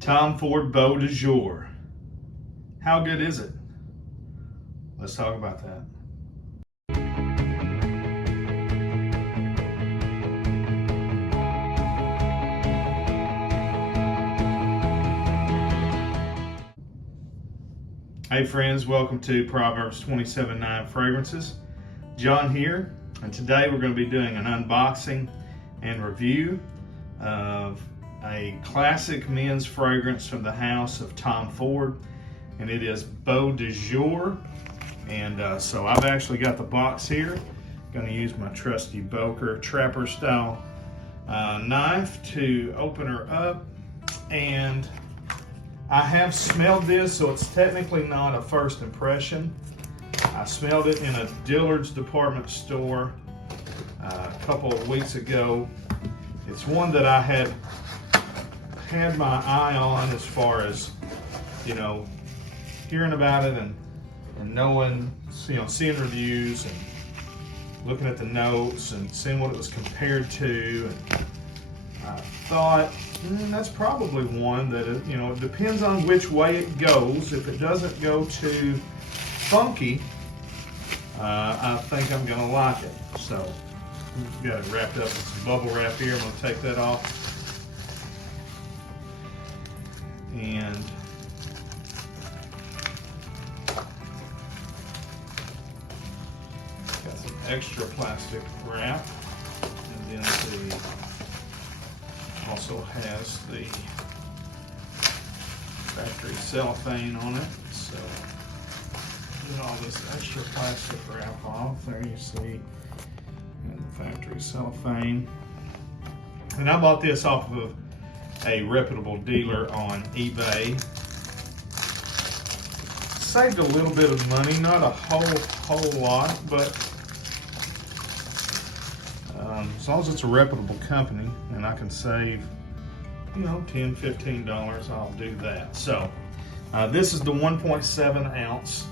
Tom Ford Beau de Jour. How good is it? Let's talk about that. Hey friends, welcome to Proverbs 27:9 Fragrances. John here, and today we're going to be doing an unboxing and review of a classic men's fragrance from the house of Tom Ford, and it is Beau de Jour. And so I've actually got the box here. Going to use my trusty Boker trapper style knife to open her up, and I have smelled this, so it's technically not a first impression. I smelled it in a Dillard's department store a couple of weeks ago. It's one that I had my eye on as far as, hearing about it and knowing, seeing reviews and looking at the notes and seeing what it was compared to. And I thought, that's probably one that, it depends on which way it goes. If it doesn't go too funky, I think I'm gonna like it. So, got it wrapped up with some bubble wrap here. I'm gonna take that off. And got some extra plastic wrap. And then also has the factory cellophane on it. So get all this extra plastic wrap off. There you see, and the factory cellophane. And I bought this off of a reputable dealer on eBay. Saved a little bit of money, not a whole lot, but as long as it's a reputable company and I can save, $10, $15, I'll do that. So this is the 1.7 ounce.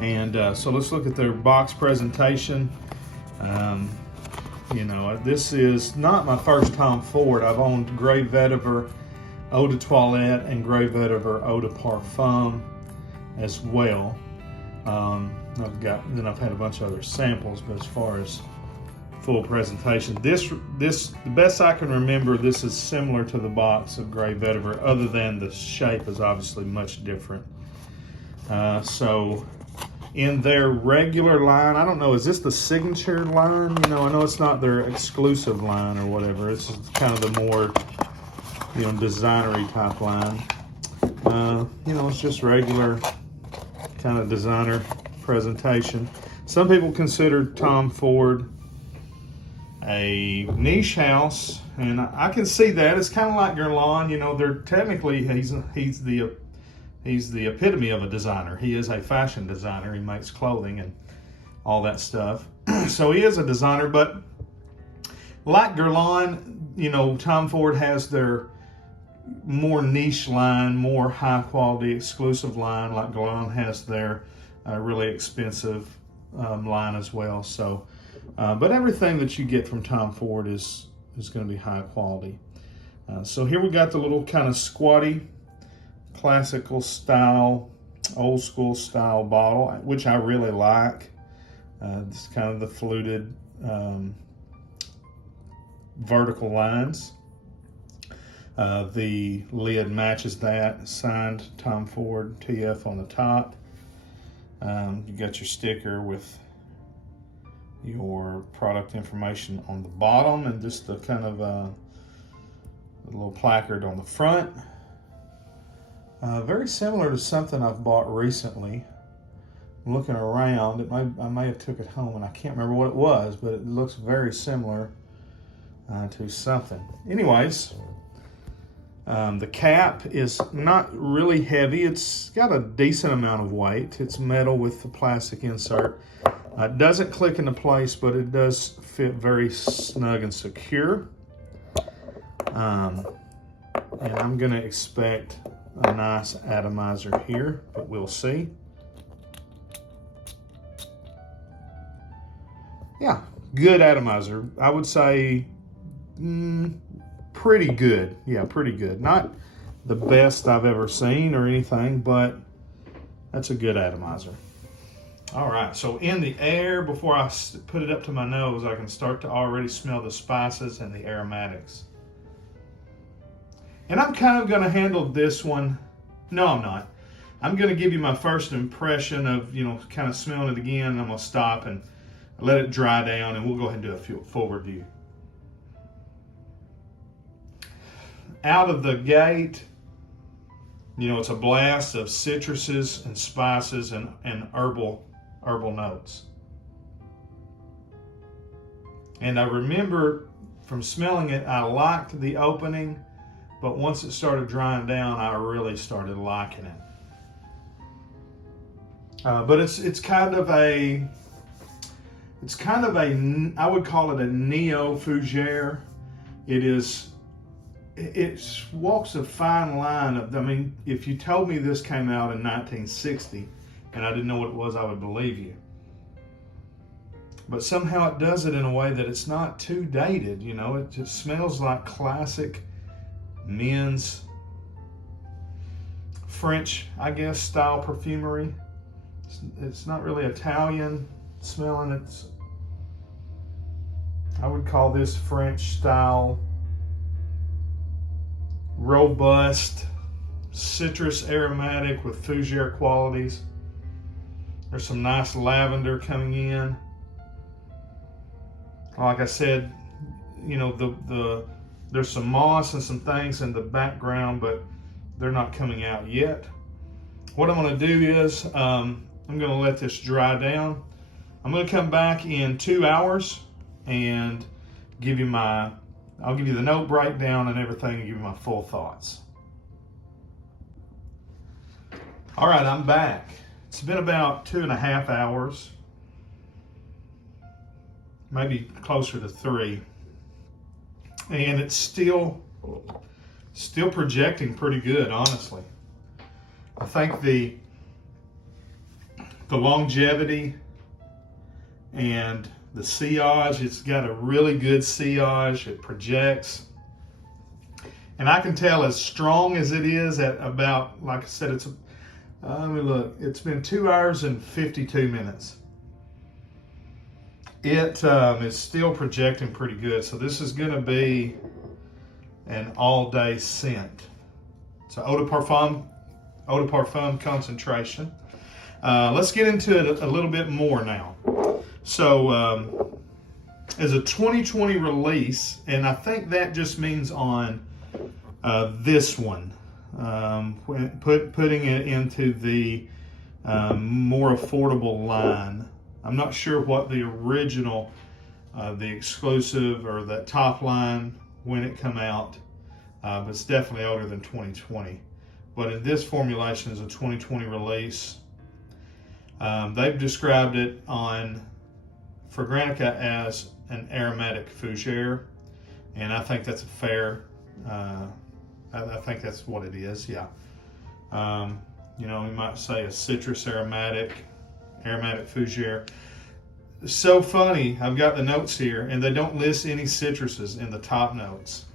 And so let's look at their box presentation. This is not my first Tom Ford. I've owned Grey Vetiver Eau de Toilette and Grey Vetiver Eau de Parfum as well. I've had a bunch of other samples, but as far as full presentation, this the best I can remember, this is similar to the box of Grey Vetiver, other than the shape is obviously much different. So in their regular line, I don't know, is this the signature line? I know it's not their exclusive line or whatever. It's just kind of the more, designery type line. It's just regular kind of designer presentation. Some people consider Tom Ford a niche house, and I can see that. It's kind of like Guerlain. They're technically, he's the epitome of a designer. He is a fashion designer. He makes clothing and all that stuff. So he is a designer, but like Guerlain, Tom Ford has their more niche line, more high quality exclusive line, like Guerlain has their really expensive line as well. So, but everything that you get from Tom Ford is going to be high quality. So here we got the little kind of squatty, classical style, old school style bottle, which I really like. It's kind of the fluted vertical lines. The lid matches that, signed Tom Ford TF on the top. You got your sticker with your product information on the bottom, and just a kind of a little placard on the front. Very similar to something I've bought recently. I'm looking around, I may have took it home and I can't remember what it was, but it looks very similar to something. Anyways, the cap is not really heavy. It's got a decent amount of weight. It's metal with the plastic insert. It doesn't click into place, but it does fit very snug and secure. And I'm going to expect a nice atomizer here, but we'll see. Yeah, good atomizer. I would say pretty good. Yeah, pretty good. Not the best I've ever seen or anything, but that's a good atomizer. All right, so in the air, before I put it up to my nose, I can start to already smell the spices and the aromatics. And I'm kind of going to handle this one. No, I'm not. I'm going to give you my first impression of, kind of smelling it again, and I'm going to stop and let it dry down, and we'll go ahead and do a full review. Out of the gate, it's a blast of citruses and spices and herbal notes. And I remember from smelling it, I liked the opening, but once it started drying down, I really started liking it. But it's kind of a, I would call it a neo fougere. It walks a fine line of, if you told me this came out in 1960 and I didn't know what it was, I would believe you. But somehow it does it in a way that it's not too dated, it just smells like classic men's French, I guess, style perfumery. It's not really Italian smelling. I would call this French style, robust, citrus aromatic with fougere qualities. There's some nice lavender coming in. Like I said, there's some moss and some things in the background, but they're not coming out yet. What I'm going to do is I'm going to let this dry down. I'm going to come back in 2 hours and I'll give you the note breakdown and everything and give you my full thoughts. All right, I'm back. It's been about 2.5 hours, maybe closer to 3. And it's still projecting pretty good, honestly. I think the longevity and the sillage, it's got a really good sillage. It projects. And I can tell as strong as it is at about, like I said, it's been 2 hours and 52 minutes. It is still projecting pretty good. So this is going to be an all-day scent. So eau de parfum concentration. Let's get into it a little bit more now. So as a 2020 release, and I think that just means on this one, putting it into the more affordable line. I'm not sure what the original, the exclusive or the top line, when it come out, but it's definitely older than 2020. But in this formulation is a 2020 release. They've described it on Fragrantica as an aromatic fougere, and I think that's a fair, I think that's what it is, yeah. We might say a citrus aromatic fougere. So funny, I've got the notes here, and they don't list any citruses in the top notes,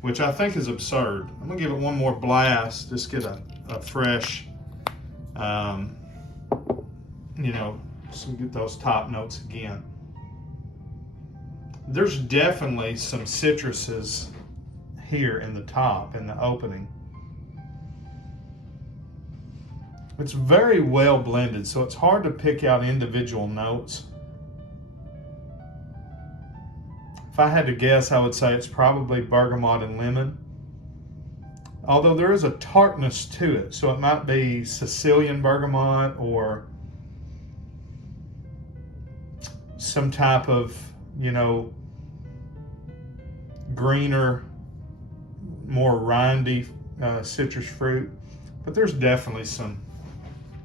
which I think is absurd. I'm gonna give it one more blast, just get a fresh, get those top notes again. There's definitely some citruses here in the top, in the opening. It's very well blended, so it's hard to pick out individual notes. If I had to guess, I would say it's probably bergamot and lemon. Although there is a tartness to it, so it might be Sicilian bergamot or some type of, greener, more rindy citrus fruit. But there's definitely some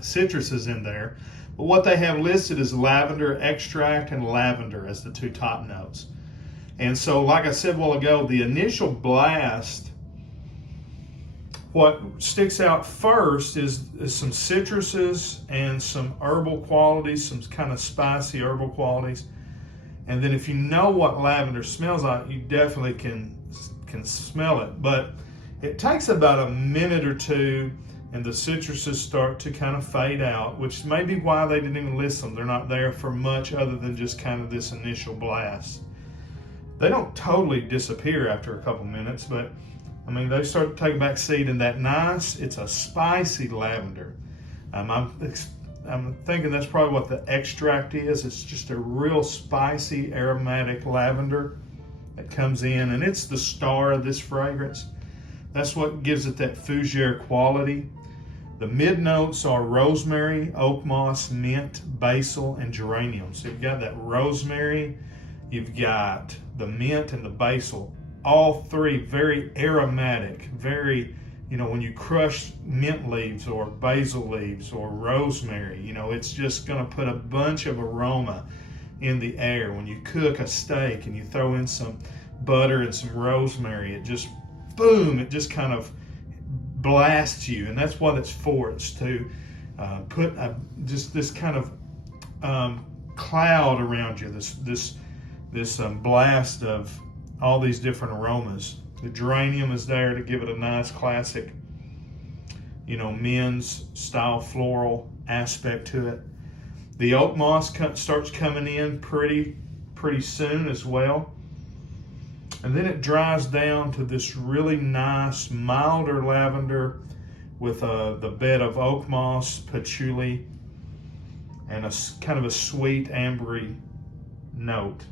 citruses in there. But what they have listed is lavender extract and lavender as the two top notes. And so, like I said a while ago, the initial blast, what sticks out first is some citruses and some herbal qualities, some kind of spicy herbal qualities. And then if you know what lavender smells like, you definitely can can smell it. But it takes about a minute or two, and the citruses start to kind of fade out, which may be why they didn't even list them. They're not there for much other than just kind of this initial blast. They don't totally disappear after a couple minutes, but I mean, they start to take a back seat, and that nice, it's a spicy lavender. I'm thinking that's probably what the extract is. It's just a real spicy, aromatic lavender that comes in, and it's the star of this fragrance. That's what gives it that fougere quality. The mid notes are rosemary, oak moss, mint, basil, and geranium. So you've got that rosemary, you've got the mint and the basil. All three very aromatic, very, when you crush mint leaves or basil leaves or rosemary, it's just going to put a bunch of aroma in the air. When you cook a steak and you throw in some butter and some rosemary, it just, boom, it just kind of blasts you. And that's what it's for. It's to put just this kind of cloud around you, this blast of all these different aromas. The geranium is there to give it a nice classic, men's style floral aspect to it. The oak moss starts coming in pretty soon as well. And then it dries down to this really nice, milder lavender with the bed of oak moss, patchouli, and a kind of a sweet ambery note.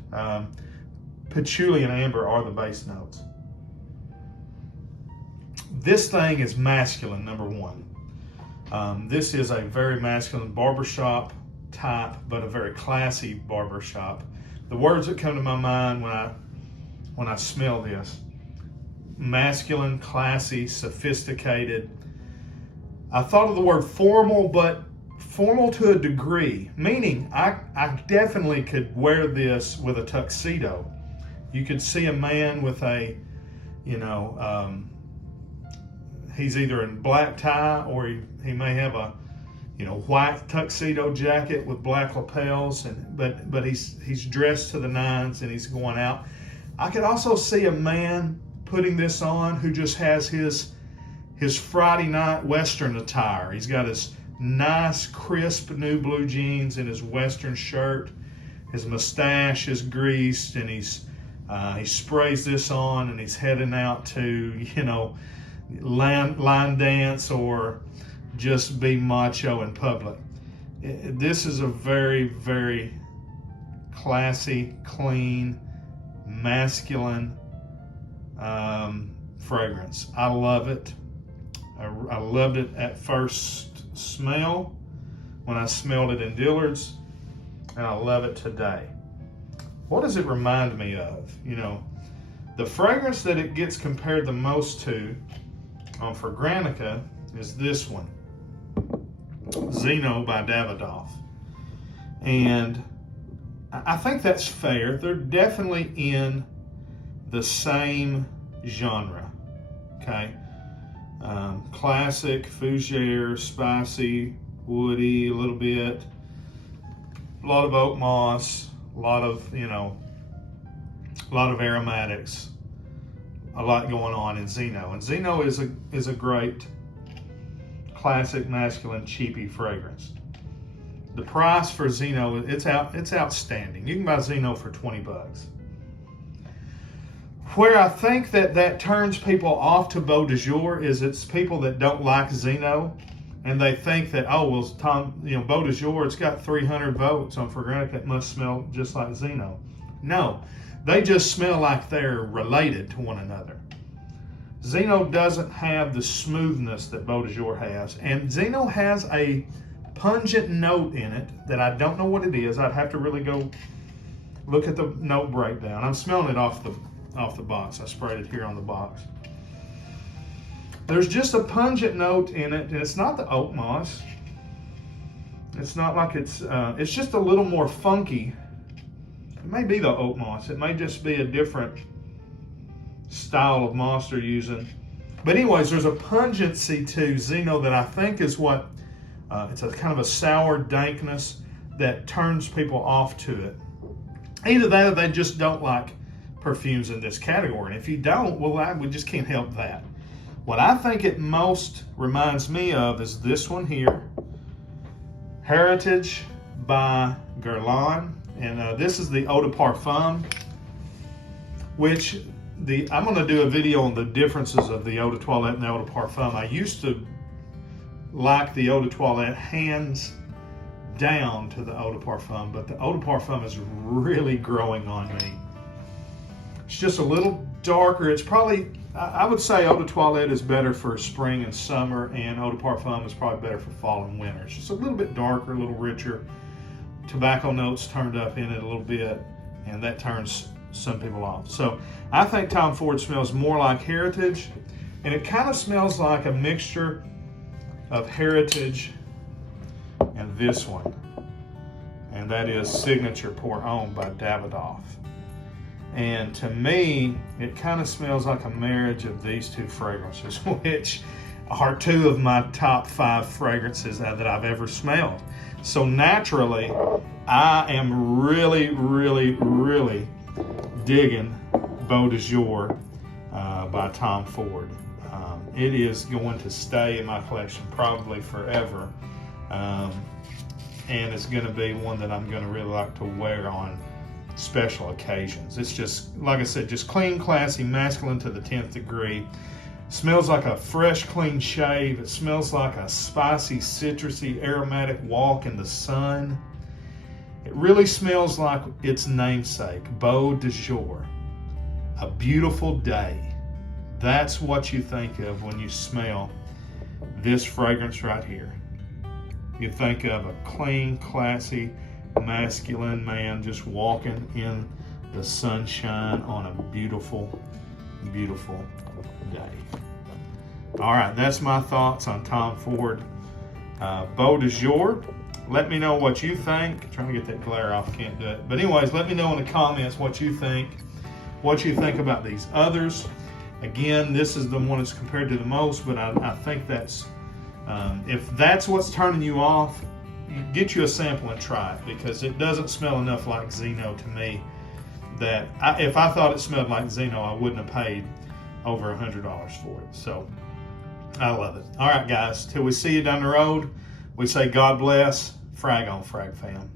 Patchouli and amber are the base notes. This thing is masculine, number one. This is a very masculine barbershop type, but a very classy barbershop. The words that come to my mind when I smell this: masculine, classy, sophisticated. I thought of the word formal, but formal to a degree, meaning I definitely could wear this with a tuxedo. You could see a man with a, he's either in black tie or he may have a, white tuxedo jacket with black lapels, but he's dressed to the nines and he's going out. I could also see a man putting this on who just has his Friday night Western attire. He's got his nice, crisp new blue jeans and his Western shirt. His mustache is greased, and he sprays this on, and he's heading out to, line dance or just be macho in public. This is a very, very classy, clean, masculine fragrance. I love it. I loved it at first smell when I smelled it in Dillard's, and I love it today. What does it remind me of? The fragrance that it gets compared the most to on Fragrantica is this one, Zeno by Davidoff. And I think that's fair. They're definitely in the same genre, okay? Classic, fougere, spicy, woody, a little bit, a lot of oak moss, a lot of aromatics, a lot going on in Zeno. And Zeno is a great classic masculine cheapy fragrance. The price for Zeno, it's outstanding. You can buy Zeno for $20. Where I think that turns people off to Beau de Jour is it's people that don't like Zeno, and they think that, Beau de Jour, it's got 300 votes on Fragrantica, it must smell just like Zeno. No, they just smell like they're related to one another. Zeno doesn't have the smoothness that Beau de Jour has, and Zeno has a pungent note in it that I don't know what it is. I'd have to really go look at the note breakdown. I'm smelling it off the box. I sprayed it here on the box. There's just a pungent note in it, and it's not the oak moss. It's not like it's just a little more funky. It may be the oak moss. It may just be a different style of moss they're using. But anyways, there's a pungency to Zeno that I think is what, it's a kind of a sour dankness that turns people off to it. Either that or they just don't like perfumes in this category. And if you don't, well, we just can't help that. What I think it most reminds me of is this one here, Heritage by Guerlain. And this is the Eau de Parfum, which I'm going to do a video on the differences of the Eau de Toilette and the Eau de Parfum. I used to like the Eau de Toilette hands down to the Eau de Parfum, but the Eau de Parfum is really growing on me. It's just a little darker. It's probably, I would say Eau de Toilette is better for spring and summer, and Eau de Parfum is probably better for fall and winter. It's just a little bit darker, a little richer. Tobacco notes turned up in it a little bit, and that turns some people off. So I think Tom Ford smells more like Heritage, and it kind of smells like a mixture of Heritage and this one, and that is Signature Pour Homme by Davidoff. And to me, it kind of smells like a marriage of these two fragrances, which are two of my top 5 fragrances that I've ever smelled. So naturally, I am really, really, really digging Beau de Jour by Tom Ford. It is going to stay in my collection probably forever. And it's going to be one that I'm going to really like to wear on special occasions. It's just, like I said, just clean, classy, masculine to the 10th degree. Smells like a fresh, clean shave. It smells like a spicy, citrusy, aromatic walk in the sun. It really smells like its namesake, Beau de Jour, a beautiful day. That's what you think of when you smell this fragrance right here. You think of a clean, classy, masculine man just walking in the sunshine on a beautiful, beautiful day. All right, that's my thoughts on Tom Ford Beau de Jour. Let me know what you think. I'm trying to get that glare off, can't do it. But anyways, let me know in the comments what you think about these others. Again, this is the one that's compared to the most, but I think that's, if that's what's turning you off, get you a sample and try it, because it doesn't smell enough like Zeno to me that if I thought it smelled like Zeno, I wouldn't have paid over $100 for it. So I love it. All right, guys, till we see you down the road, we say God bless. Frag on, Frag fam.